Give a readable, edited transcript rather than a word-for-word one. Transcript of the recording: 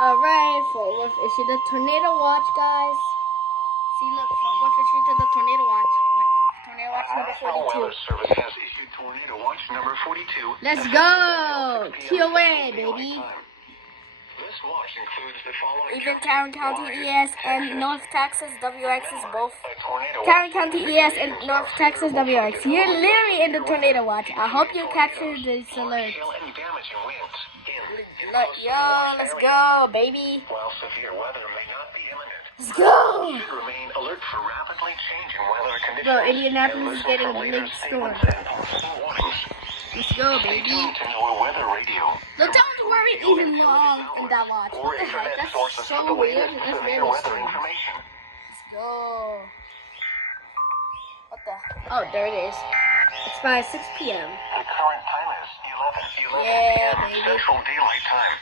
Alright, Fort Worth issued a tornado watch, guys. See, look, Fort Worth issued to the tornado watch. Tornado watch number 42. Weather Service has issued tornado watch number 42. Let's go! TOA, baby. This watch includes the following. Even Tarrant County EAS and North Texas WX is both. Tarrant County EAS and North Texas WX. You're literally in the tornado watch. I hope you capture this alert. Yo, let's go, baby. While severe weather may not be imminent, Let's go. you should remain alert for rapidly changing weather conditions. Bro, Indianapolis is getting a big storm. Let's go, baby. To know weather radio. Look, don't worry even long in that watch. What the heck? That's so weird. That's very strange. Let's go. What the? Oh, there it is. It's by 6 p.m. The current time is 11 Yeah, p.m. baby. Central Daylight Time.